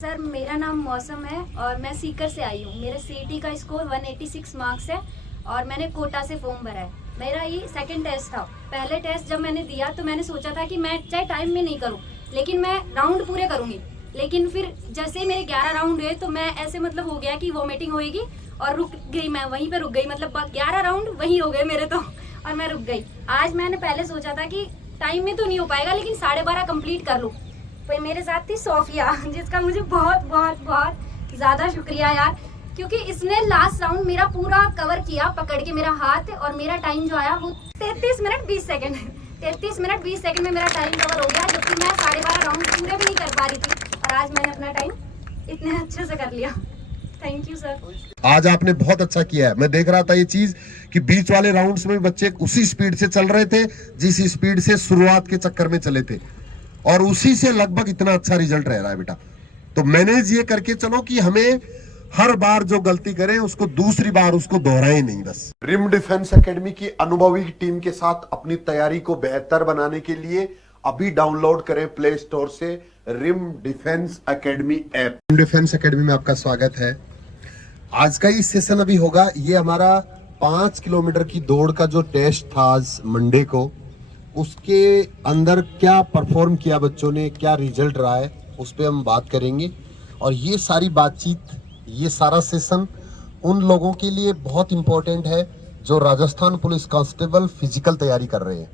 Sir मेरा नाम मौसम है और मैं सीकर से आई हूँ। मेरे सीईटी का स्कोर 186 मार्क्स है और मैंने कोटा से फॉर्म भरा है। मेरा ये सेकंड टेस्ट था। पहले टेस्ट जब मैंने दिया तो मैंने सोचा था कि मैं चाहे टाइम में नहीं करूँ लेकिन मैं राउंड पूरे करूँगी। लेकिन फिर जैसे ही मेरे 11 राउंड हुए तो मैं ऐसे मतलब हो गया कि वॉमिटिंग होएगी और रुक गई। मैं वहीं पे रुक गई, मतलब 11 राउंड वहीं हो गए मेरे तो और मैं रुक गई। आज मैंने पहले सोचा था कि टाइम में तो नहीं हो पाएगा लेकिन 12:30 कंप्लीट कर लूँ। तो मेरे साथ थी सोफिया, जिसका मुझे बहुत बहुत बहुत ज़्यादा शुक्रिया यार, क्योंकि इसने लास्ट राउंड मेरा पूरा कवर किया पकड़ के मेरा हाथ। और मेरा टाइम जो आया वो 33 मिनट 20 सेकंड 33 मिनट 20 सेकंड में मेरा टाइम कवर हो गया, जबकि मैं 12:30 राउंड पूरे भी नहीं कर पा रही थी और आज मैंने अपना टाइम इतने अच्छे से कर लिया। Thank you sir. आज आपने बहुत अच्छा किया है। मैं देख रहा था ये चीज कि बीच वाले राउंड्स में बच्चे उसी स्पीड से चल रहे थे जिस स्पीड से शुरुआत के चक्कर में चले थे और उसी से लगभग इतना अच्छा रिजल्ट रह रहा है बेटा। तो मैनेज ये करके चलो कि हमें हर बार जो गलती करें उसको दूसरी बार उसको दोहराए नहीं बस। रिम डिफेंस एकेडमी की अनुभवी टीम के साथ अपनी तैयारी को बेहतर बनाने के लिए अभी डाउनलोड करें प्ले स्टोर से Rim defence academy app. Rim defence academy में आपका स्वागत है। आज का ये सेशन अभी होगा, ये हमारा 5 किलोमीटर की दौड़ का जो टेस्ट था आज मंडे को, उसके अंदर क्या परफॉर्म किया बच्चों ने, क्या रिजल्ट रहा है, उस पर हम बात करेंगे। और ये सारी बातचीत, ये सारा सेशन उन लोगों के लिए बहुत इम्पोर्टेंट है जो राजस्थान पुलिस कांस्टेबल फिजिकल तैयारी कर रहे हैं।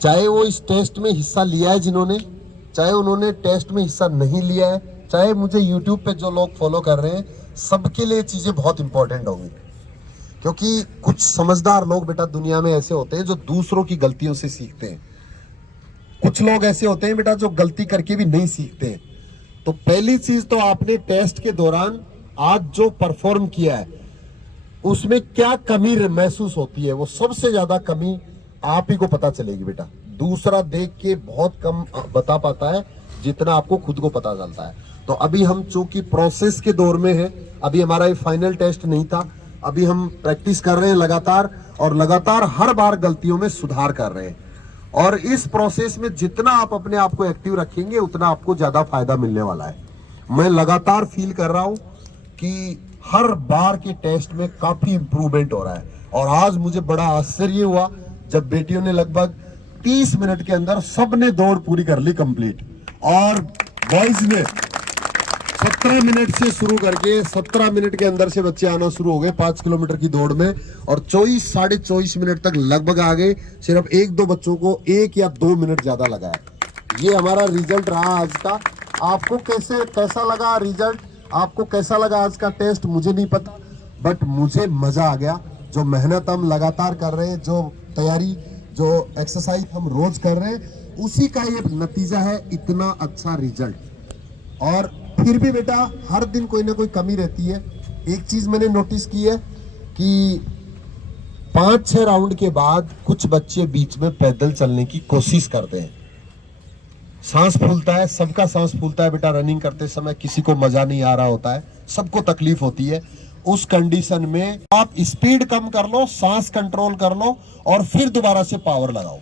चाहे वो इस टेस्ट में हिस्सा लिया है जिन्होंने, चाहे उन्होंने टेस्ट में हिस्सा नहीं लिया है, चाहे मुझे यूट्यूब पे जो लोग फॉलो कर रहे हैं, सबके लिए चीज़ें बहुत इंपॉर्टेंट होंगी। क्योंकि कुछ समझदार लोग बेटा दुनिया में ऐसे होते हैं जो दूसरों की गलतियों से सीखते हैं। कुछ लोग ऐसे होते हैं बेटा जो गलती करके भी नहीं सीखते हैं। तो पहली चीज तो आपने टेस्ट के दौरान आज जो परफॉर्म किया है उसमें क्या कमी महसूस होती है, वो सबसे ज्यादा कमी आप ही को पता चलेगी बेटा। दूसरा देख के बहुत कम बता पाता है जितना आपको खुद को पता चलता है। तो अभी हम चूंकि प्रोसेस के दौर में है, अभी हमारा ये फाइनल टेस्ट नहीं था, अभी हम प्रैक्टिस कर रहे हैं लगातार और लगातार हर बार गलतियों में सुधार कर रहे हैं। और इस प्रोसेस में जितना आप अपने आप को एक्टिव रखेंगे उतना आपको ज्यादा फायदा मिलने वाला है। मैं लगातार फील कर रहा हूं कि हर बार के टेस्ट में काफी इंप्रूवमेंट हो रहा है। और आज मुझे बड़ा आश्चर्य हुआ जब बेटियों ने लगभग 30 मिनट के अंदर सबने दौड़ पूरी कर ली कंप्लीट, और बॉयज ने 17 मिनट से शुरू करके 17 मिनट के अंदर से बच्चे आना शुरू हो गए 5 किलोमीटर की दौड़ में, और 24-24.5 मिनट तक लगभग आ गए। सिर्फ 1-2 बच्चों को 1 या 2 मिनट ज्यादा लगा है। ये हमारा रिजल्ट रहा आज का। आपको कैसा लगा रिजल्ट, आपको कैसा लगा आज का टेस्ट, मुझे नहीं पता, बट मुझे मजा आ गया। जो मेहनत हम लगातार कर रहे हैं, जो तैयारी, जो एक्सरसाइज हम रोज कर रहे हैं, उसी का ये नतीजा है इतना अच्छा रिजल्ट। और फिर भी बेटा हर दिन कोई ना कोई कमी रहती है। एक चीज मैंने नोटिस की है कि 5-6 राउंड के बाद कुछ बच्चे बीच में पैदल चलने की कोशिश करते हैं। सांस फूलता है, सबका सांस फूलता है बेटा रनिंग करते समय, किसी को मजा नहीं आ रहा होता है, सबको तकलीफ होती है। उस कंडीशन में आप स्पीड कम कर लो, सांस कंट्रोल कर लो और फिर दोबारा से पावर लगाओ।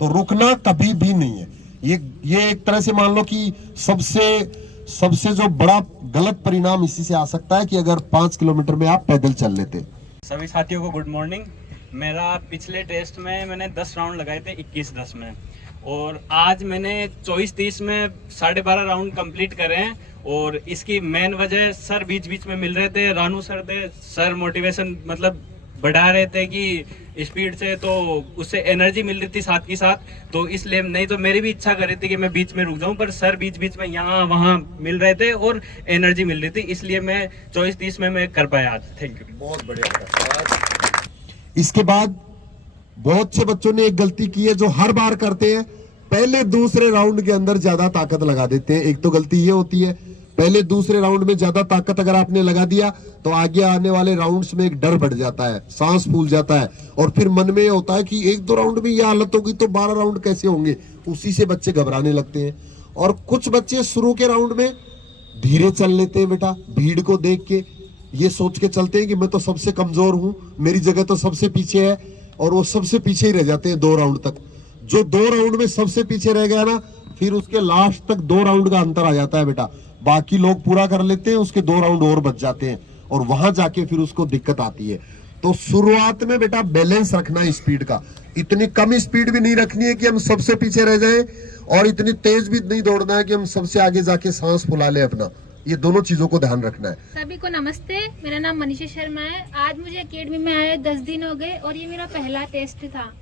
तो रुकना कभी भी नहीं है। ये एक तरह से मान लो कि सबसे जो बड़ा गलत परिणाम इसी से आ सकता है कि अगर 5 किलोमीटर में आप पैदल चल लेते। सभी साथियों को गुड मॉर्निंग। मेरा पिछले टेस्ट में मैंने 10 राउंड लगाए थे 21-10 में, और आज मैंने 24-30 में 12.5 राउंड कंप्लीट करे हैं। और इसकी मेन वजह सर बीच बीच में मिल रहे थे, रानू सर थे, सर मोटिवेशन मतलब बढ़ा रहे थे कि स्पीड से, तो उससे एनर्जी मिल रही थी साथ के साथ। तो इसलिए, नहीं तो मेरी भी इच्छा कर रही थी कि मैं बीच में रुक जाऊं, पर सर बीच बीच में यहाँ वहाँ मिल रहे थे और एनर्जी मिल रही थी, इसलिए मैं 24-30 में मैं कर पाया आज। Thank you. बहुत बढ़िया। इसके बाद बहुत से बच्चों ने एक गलती की है जो हर बार करते हैं, पहले दूसरे राउंड के अंदर ज्यादा ताकत लगा देते हैं। एक तो गलती ये होती है, पहले दूसरे राउंड में ज्यादा ताकत अगर आपने लगा दिया तो आगे आने वाले राउंड्स में एक डर बढ़ जाता है, सांस फूल जाता है, और फिर मन में होता है कि 1-2 राउंड में यह हालत होगी तो 12 राउंड कैसे होंगे। उसी से बच्चे घबराने लगते हैं। और कुछ बच्चे शुरू के राउंड में धीरे चल लेते हैं बेटा, भीड़ को देख के ये सोच के चलते हैं कि मैं तो सबसे कमजोर हूं, मेरी जगह तो सबसे पीछे है, और वो सबसे पीछे ही रह जाते हैं 2 राउंड तक। जो 2 राउंड में सबसे पीछे रह गया ना, फिर उसके लास्ट तक 2 राउंड का अंतर आ जाता है बेटा। बाकी लोग पूरा कर लेते हैं, उसके 2 राउंड और बच जाते हैं और वहां जाके फिर उसको दिक्कत आती है। तो शुरुआत में बेटा बैलेंस रखना है स्पीड का, इतनी कम स्पीड भी नहीं रखनी है कि हम सबसे पीछे रह जाएं और इतनी तेज भी नहीं दौड़ना है कि हम सबसे आगे जाके सांस फुला ले अपना। ये दोनों चीजों को ध्यान रखना है। सभी को नमस्ते, मेरा नाम मनीषा शर्मा है। आज मुझे एकेडमी में आए 10 दिन हो गए और ये मेरा पहला टेस्ट था।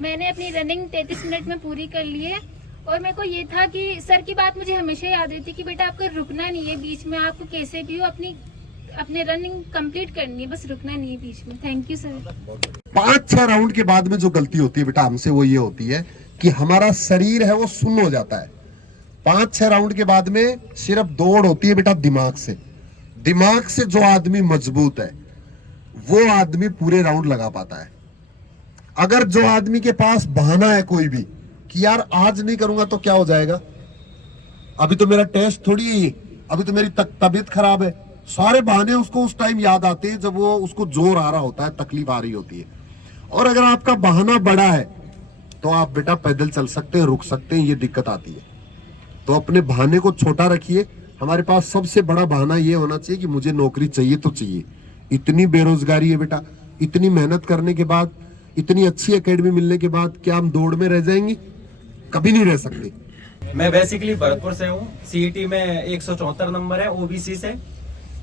मैंने अपनी रनिंग 33 मिनट में पूरी कर ली है और मेरे को ये था कि सर की बात मुझे हमेशा याद रहती कि बेटा आपको रुकना नहीं है बीच में, आपको कैसे भी हो अपनी रनिंग कंप्लीट करनी है, बस रुकना नहीं है बीच में। Thank you sir. 5-6 राउंड के बाद में जो गलती होती है बेटा हमसे वो ये होती है कि हमारा शरीर है वो सुन्न हो जाता है। 5-6 राउंड के बाद में सिर्फ दौड़ होती है बेटा दिमाग से। दिमाग से जो आदमी मजबूत है वो आदमी पूरे राउंड लगा पाता है। अगर जो आदमी के पास बहाना है कोई भी कि यार आज नहीं करूंगा तो क्या हो जाएगा, अभी तो मेरा टेस्ट थोड़ी है, अभी तो मेरी तबीयत खराब है, सारे बहाने उसको उस टाइम याद आते हैं जब वो उसको जोर आ रहा होता है, तकलीफ आ रही होती है। और अगर आपका बहाना बड़ा है तो आप बेटा पैदल चल सकते हैं, रुक सकते हैं, ये दिक्कत आती है। तो अपने बहाने को छोटा रखिए। हमारे पास सबसे बड़ा बहाना ये होना चाहिए कि मुझे नौकरी चाहिए तो चाहिए। इतनी बेरोजगारी है बेटा, इतनी मेहनत करने के बाद, इतनी अच्छी एकेडमी मिलने के बाद क्या हम दौड़ में रह जाएंगे? कभी नहीं रह सकते। मैं बेसिकली भरतपुर से हूँ। सीईटी में 174 नंबर है ओबीसी से।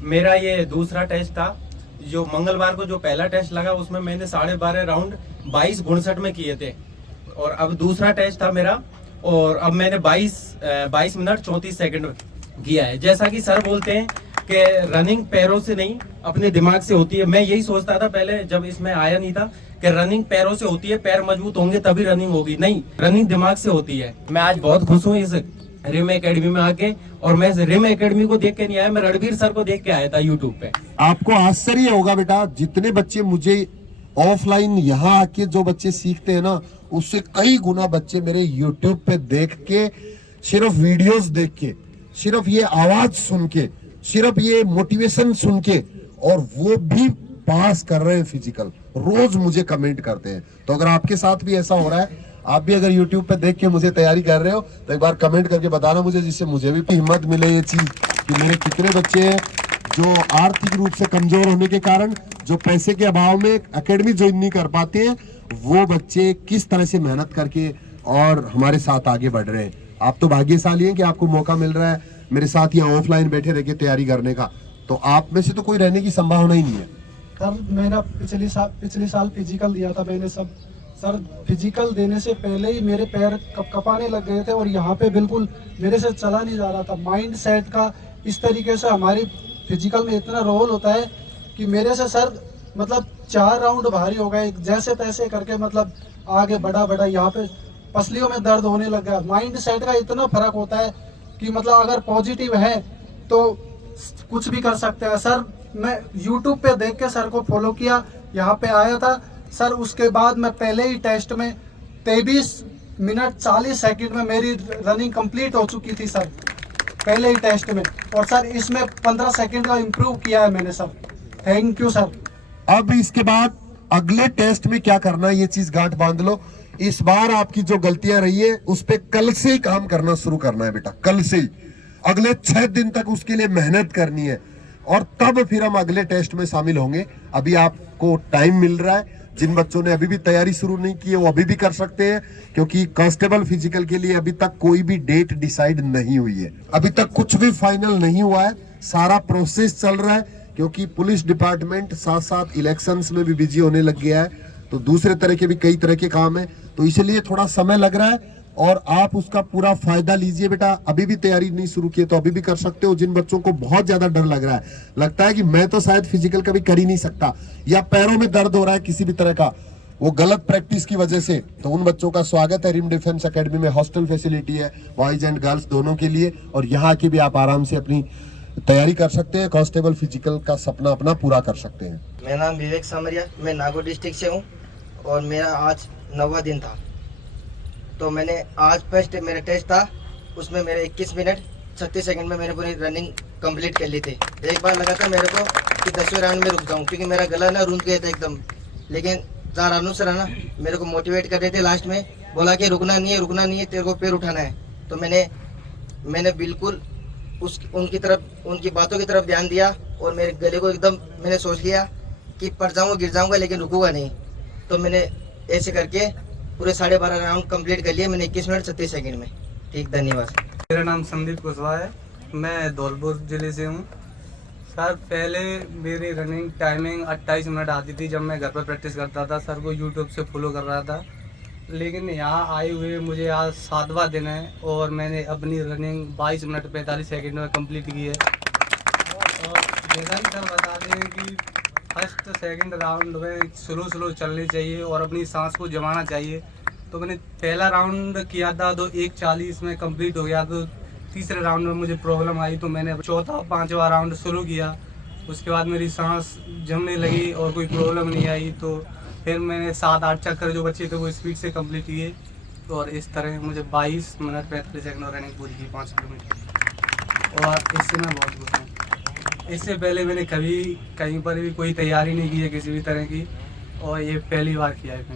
मेरा ये दूसरा टेस्ट था। जो मंगलवार को जो पहला टेस्ट लगा उसमें मैंने 12.5 राउंड 22:59 में किए थे और अब दूसरा टेस्ट था मेरा और अब मैंने 22 मिनट 34 सेकंड किया है। जैसा कि सर बोलते हैं कि रनिंग पैरों से नहीं अपने दिमाग से होती है। मैं यही सोचता था पहले जब इसमें आया नहीं था कि रनिंग पैरों से होती है, पैर मजबूत होंगे तभी रनिंग होगी। नहीं, रनिंग दिमाग से होती है। मैं आज बहुत खुश हूँ इस रिम एकेडमी में आके और मैं रिम एकेडमी को देख के नहीं आया, मैं रणवीर सर को देख के आया था यूट्यूब पे। आपको आश्चर्य होगा बेटा, जितने बच्चे मुझे ऑफलाइन यहाँ आके जो बच्चे सीखते हैं ना, उससे कई गुना बच्चे मेरे यूट्यूब पे देख के, सिर्फ वीडियोस देख के, सिर्फ ये आवाज सुन के, सिर्फ ये मोटिवेशन सुन के, और वो भी पास कर रहे हैं फिजिकल। रोज मुझे कमेंट करते हैं। तो अगर आपके साथ भी ऐसा हो रहा है, आप भी अगर YouTube पे देख के मुझे तैयारी कर रहे हो तो एक बार कमेंट करके बताना मुझे, जिससे मुझे भी हिम्मत मिले ये चीज कि मेरे कितने बच्चे हैं जो आर्थिक रूप से कमजोर होने के कारण, जो पैसे के अभाव में एकेडमी ज्वाइन नहीं कर पाते हैं, वो बच्चे किस तरह से मेहनत करके और हमारे साथ आगे बढ़ रहे हैं। आप तो भाग्यशाली हैं कि आपको मौका मिल रहा है मेरे साथ यहाँ ऑफलाइन बैठे रह के तैयारी करने का। तो आप में से तो कोई रहने की संभावना ही नहीं है। सर मेरा पिछले साल फिजिकल दिया था मैंने। सर फिजिकल देने से पहले ही मेरे पैर कपाने लग गए थे और यहाँ पे बिल्कुल मेरे से चला नहीं जा रहा था। माइंड सेट का इस तरीके से हमारी फिजिकल में इतना रोल होता है कि मेरे से सर मतलब 4 राउंड भारी हो गए, जैसे तैसे करके मतलब आगे बढ़ा यहाँ पे पसलियों में दर्द होने लग गया। माइंड सेट का इतना फर्क होता है कि मतलब अगर पॉजिटिव है तो कुछ भी कर सकते हैं। सर मैं YouTube पे देख के सर को फॉलो किया, यहाँ पे आया था सर। उसके बाद मैं पहले ही टेस्ट में 23 मिनट 40 सेकंड में मेरी रनिंग कंप्लीट हो चुकी थी सर, पहले ही टेस्ट में। और सर इसमें 15 सेकंड का इम्प्रूव किया है मैंने सर। Thank you sir. अब इसके बाद अगले टेस्ट में क्या करना है, ये चीज गांठ बांध लो। इस बार आपकी जो गलतियां रही है उस पे कल से ही काम करना शुरू करना है बेटा, कल से ही। अगले 6 दिन तक उसके लिए मेहनत करनी है और तब फिर हम अगले टेस्ट में शामिल होंगे। अभी आपको टाइम मिल रहा है। जिन बच्चों ने अभी भी तैयारी शुरू नहीं की है वो अभी भी कर सकते हैं, क्योंकि कांस्टेबल फिजिकल के लिए अभी तक कोई भी डेट डिसाइड नहीं हुई है। अभी तक कुछ भी फाइनल नहीं हुआ है, सारा प्रोसेस चल रहा है, क्योंकि पुलिस डिपार्टमेंट साथ साथ इलेक्शंस में भी बिजी होने लग गया है। तो दूसरे तरह के भी कई तरह के काम है, तो इसलिए थोड़ा समय लग रहा है और आप उसका पूरा फायदा लीजिए बेटा। अभी भी तैयारी नहीं शुरू की है तो अभी भी कर सकते हो। जिन बच्चों को बहुत ज्यादा डर लग रहा है, लगता है कि मैं तो शायद फिजिकल कभी कर ही नहीं सकता, या पैरों में दर्द हो रहा है किसी भी तरह का, वो गलत प्रैक्टिस की वजह से, तो उन बच्चों का स्वागत है रिम डिफेंस एकेडमी में। हॉस्टल फैसिलिटी है बॉयज एंड गर्ल्स दोनों के लिए, और यहाँ के भी आप आराम से अपनी तैयारी कर सकते हैं, कांस्टेबल फिजिकल का सपना अपना पूरा कर सकते हैं। मेरा नाम विवेक सामरिया, मैं नागौर डिस्ट्रिक्ट से हूँ और मेरा आज 9वां दिन था। तो मैंने आज फर्स्ट मेरा टेस्ट था, उसमें मेरे 21 मिनट 36 सेकंड में मैंने पूरी रनिंग कंप्लीट कर ली थी। एक बार लगा था मेरे को कि 10वें राउंड में रुक जाऊँ, क्योंकि मेरा गला ना रूंध गया था एकदम। लेकिन चार अनुसर है ना मेरे को मोटिवेट कर रहे थे, लास्ट में बोला कि रुकना नहीं है, तेरे को पैर उठाना है। तो मैंने बिल्कुल उनकी तरफ, उनकी बातों की तरफ ध्यान दिया और मेरे गले को एकदम मैंने सोच लिया कि पड़ जाऊंगा, गिर जाऊंगा, लेकिन रुकूंगा नहीं। तो मैंने ऐसे करके पूरे 12.5 राउंड कंप्लीट कर लिए मैंने 21 मिनट 36 सेकंड में। ठीक, धन्यवाद। मेरा नाम संदीप कुशवाहा है, मैं धौलपुर ज़िले से हूँ। सर पहले मेरी रनिंग टाइमिंग 28 मिनट आती थी जब मैं घर पर प्रैक्टिस करता था, सर को यूट्यूब से फॉलो कर रहा था। लेकिन यहाँ आए हुए मुझे आज 7वां दिन है और मैंने अपनी रनिंग 22 मिनट 45 सेकंड में कंप्लीट की है। और जैसा कि सर बता दें कि फर्स्ट सेकंड राउंड में स्लो चलनी चाहिए और अपनी सांस को जमाना चाहिए। तो मैंने पहला राउंड किया था तो 1:40 में कंप्लीट हो गया। तो तीसरे राउंड में मुझे प्रॉब्लम आई तो मैंने चौथा 5वां राउंड शुरू किया। उसके बाद मेरी सांस जमने लगी और कोई प्रॉब्लम नहीं आई। तो फिर मैंने 7-8 चक्कर जो बच्चे थे वो स्पीड से कंप्लीट किए और इस तरह मुझे 22 मिनट 45 सेकंड रनिंग पूरी की 5 किलोमीटर। और इससे मैं बहुत खुश हूँ। इससे पहले मैंने कभी कहीं पर भी कोई तैयारी नहीं की है किसी भी तरह की, और ये पहली बार किया है मैंने।